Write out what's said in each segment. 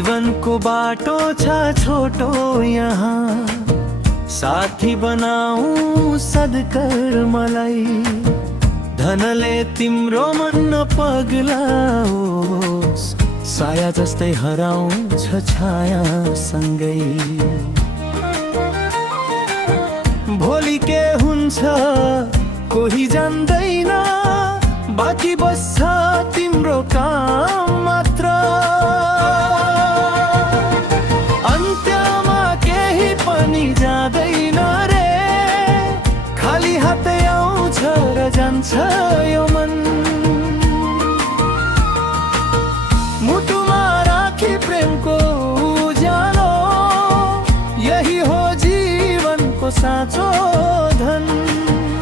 जीवनको बाटो छ छोटो यहाँ, साथी बनाऊ सद्कर्मलाई। धनले तिम्रो मन नपग्लाओस्, साया जस्तै हराउँछ छाया सँगै। भोलि के हुन्छ कोही जान्दैन, बाँकी बस्छ तिम्रो काम मात्र। अन्त्यमा केही पनि जाँदैन रे, खाली हातै आउँछ र जान्छ यो मन। मुटुमा राखी प्रेमको उज्यालो, यही हो जीवनको साँचो धन।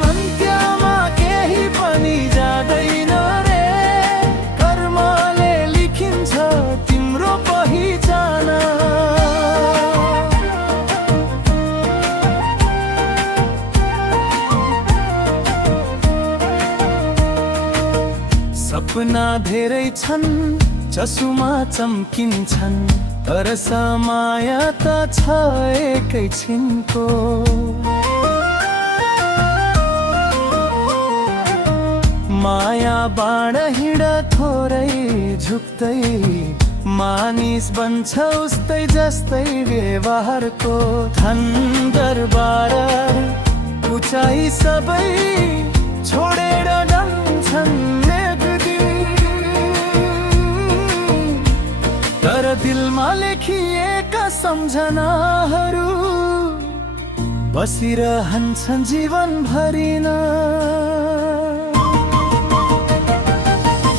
अन्त्यमा केही पनि जाँदैन रे, कर्मले लिखिन्छ तिम्रो पहिचान। सपना धेरै छन्, चसुमा चम्किन्छन्, तर समय त छ एकैछिनको। माया बाण हिँड थोरै झुक्दै, मानिस बन्छ उस्तै जस्तै व्यवहारको। धन दरबार उचाइ सबै छोडेर जान्छन् एक दिन, तर दिलमा लेखिएका सम्झनाहरू बसिरहन्छन् जीवनभरि न।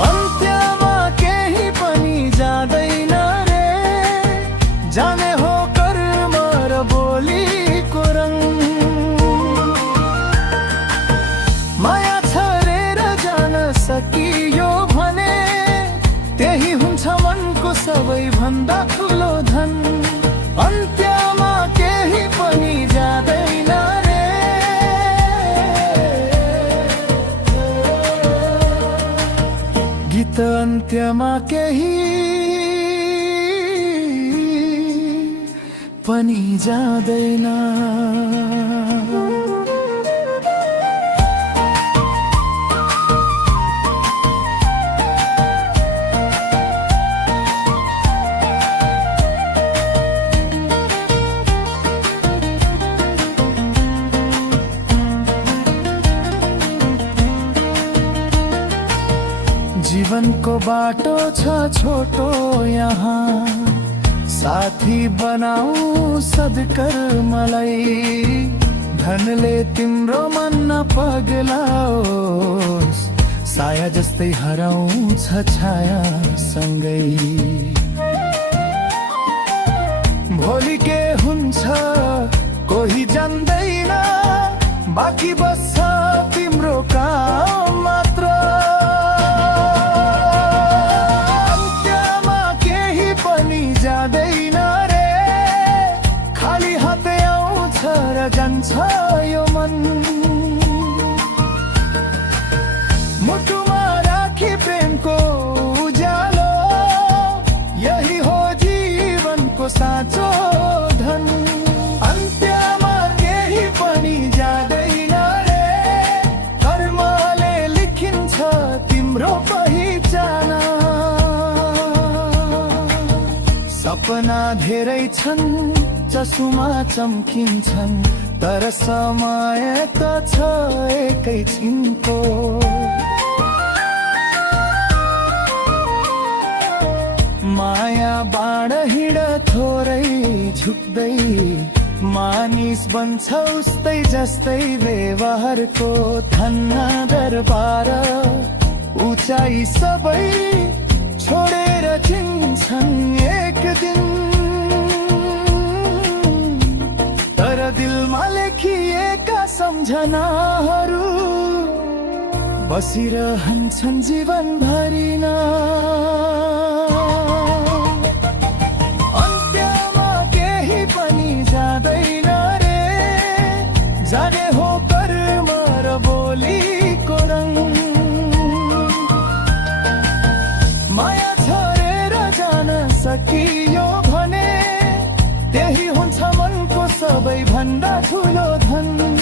अन्त्यमा केही पनि जाँदैन रे, जाने हो कर्म र बोलीको रङ। माया छरेर जान सकियो भने, त्यही हुन्छ मनको सबैभन्दा ठुलो धन। अन्त्यमा केही पनि जाँदैन रे, गीत अन्त्यमा केही पनि जाँदैन। जीवनको बाटो छ छोटो यहाँ, साथी बनाऊ सद्कर्मलाई। धनले तिम्रो मन नपग्लाओस्, साया जस्तै हराउँछ छाया सँगै। भोलि के हुन्छ कोही जान्दैन, बाँकी बस्छ तिम्रो काम मात्र। जाँदैन रे, खाली हातै आउँछ र जान्छ यो मन। मुटुमा राखी प्रेमको उज्यालो, यही हो जीवनको साँचो धन। अन्त्यमा केही पनि जाँदैन रे, कर्मले लिखिन्छ तिम्रो पहिचान। सपना धेरै छन्, चसुमा चम्किन्छन्, तर समय त छ एकैछिनको। माया बाण हिँड थोरै झुक्दै, मानिस बन्छ उस्तै जस्तै व्यवहारको। धन दरबार उचाइ सबै छोडेर चिन्छन् एक दिन, तर दिलमा लेखिएका सम्झनाहरू बसिरहन्छन् जीवनभरि न। अन्त्यमा केही पनि जाँदैन रे, जाने हो कर्म र बोलीको रङ। माया छरेर जान सकियो त्यही हुन्छ मनको सबैभन्दा ठुलो धन।